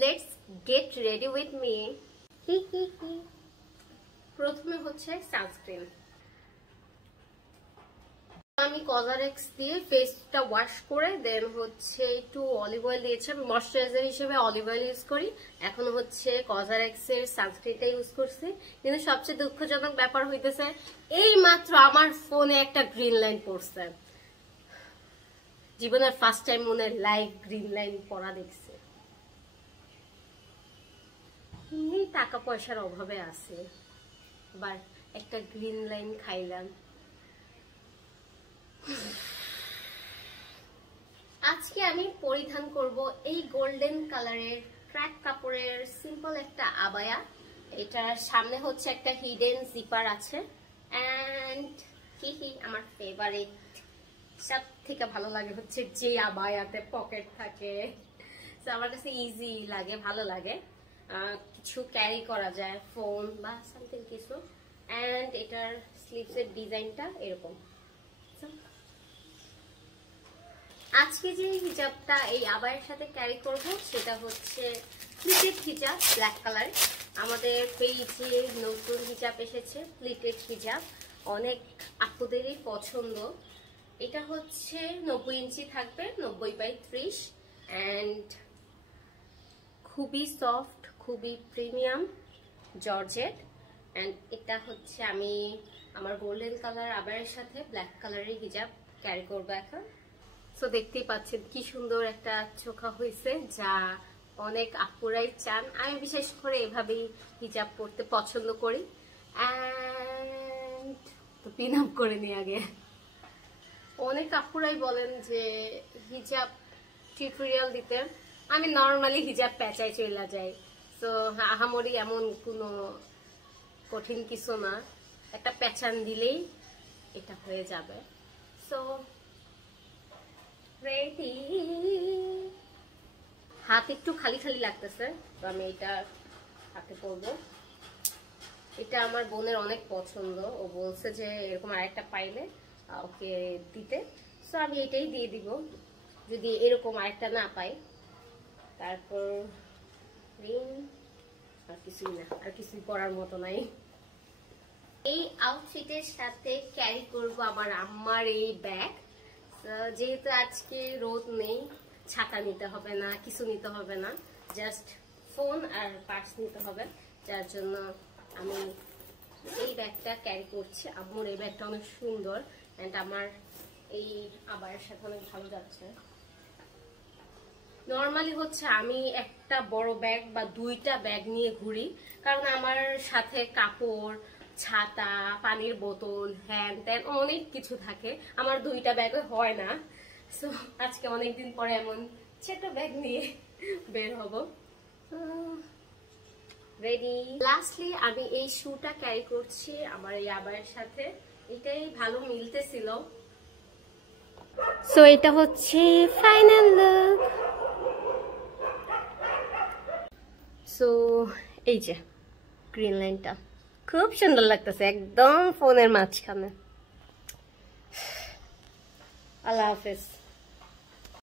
Let's get ready with me. প্রথমে হচ্ছে sunscreen. আমি কজারেক্স দিয়ে ফেসটা ওয়াশ করে দেন হচ্ছে একটু অলিভ অয়েল দিয়েছি। আমি ময়শ্চারাইজার হিসেবে অলিভ অয়েল ইউজ করি। এখন হচ্ছে কজারেক্স এর সানস্ক্রিনটা ইউজ করছি। কিন্তু সবচেয়ে দুঃখজনক ব্যাপার হইতেছে এই মাত্র আমার ফোনে একটা গ্রিন লাইন পড়ছে। জীবনের ফার্স্ট টাইম মনে লাইভ গ্রিন লাইন পড়া দেখছে। টাকা পয়সার অভাবে আছে, বাট একটা গ্রিন লাইন খাইলাম। আজকে আমি পরিধান করব এই গোল্ডেন কালারের ট্র্যাক কাপড়ের সিম্পল একটা আবায়া। এটার সামনে হচ্ছে একটা হিডেন জিপার আছে এন্ড আমার ফেভারিট সব থেকে ভালো লাগে হচ্ছে যে আবায়াতে পকেট থাকে। আমার কাছে ইজি লাগে, ভালো লাগে, কিছু ক্যারি করা যায়, ফোন বা সামথিং কিছু। এন্ড এটার স্লিভসের ডিজাইনটা এরকম। আজকে যে হিজাবটা এই আবায়ের সাথে ক্যারি করব সেটা হচ্ছে প্লিটেড হিজাব, ব্ল্যাক কালার। আমাদের পেজে নতুন হিজাব এসেছে, প্লিটেড হিজাব, অনেক আপুদেরই পছন্দ। এটা হচ্ছে 90 ইঞ্চি থাকবে, 90/30 এন্ড খুবই সফট, খুবই প্রিমিয়াম জর্জেট। এন্ড এটা হচ্ছে আমি আমার গোল্ডেন কালার আবায়ের সাথে ব্ল্যাক কালারের হিজাব ক্যারি করবো এখন। তো দেখতেই পাচ্ছেন কি সুন্দর একটা চোখা হয়েছে, যা অনেক আপুরাই চান। আমি বিশেষ করে এভাবেই হিজাব পরতে পছন্দ করি। তো পিন আপ করে নি আগে। অনেক আপুরাই বলেন যে হিজাব টিউটোরিয়াল দিতে। আমি নর্মালি হিজাব পেঁচাই চলে যাই। তো আহামরি এমন কোনো কঠিন কিছু না, একটা পেঁচান দিলেই এটা হয়ে যাবে। So ready. হাত একটু খালি খালি লাগতেছে, তো আমি এটা হাতে পরবো। এটা আমার বোনের অনেক পছন্দ, ও বলছে যে এরকম আরেকটা পাইলে ওকে দিতে। সো আমি এটাই দিয়ে দিব যদি এরকম আরেকটা না পাই। তারপর রিং, আর কিছুই না, আর কিছুই পরার মতো নাই। এই আউটফিটের সাথে ক্যারি করব আমার আম্মার এই ব্যাগ। যেহেতু আজকে রোদ নেই, ছাতা নিতে হবে না, কিছু নিতে হবে না, জাস্ট ফোন আর পার্স নিতে হবে, যার জন্য আমি এই ব্যাগটা ক্যারি করছি। আম্মুর এই ব্যাগটা অনেক সুন্দর এন্ড আমার এই আবায়ের সাথে অনেক ভালো যাচ্ছে। নর্মালি হচ্ছে আমি একটা বড় ব্যাগ বা দুইটা ব্যাগ নিয়ে ঘুরি, কারণ আমার সাথে কাপড়, ছাতা, পানির বোতল, হ্যান ত্যান অনেক কিছু থাকে। আমার দুইটা ব্যাগে হয় না। সো আজকে অনেকদিন পরে এমন ছোট ব্যাগ নিয়ে বের হব। রেডি। লাস্টলি আমি এই শুটা ক্যারি করছি আমার এই আবায়ের সাথে, এটাই ভালো মিলতেছিল। সো এটা হচ্ছে ফাইনাল লুক। সো এই যে গ্রিন লাইনটা খুব সুন্দর লাগতেছে, একদম ফোনের মাঝখানে। আল্লাহ হাফেজ।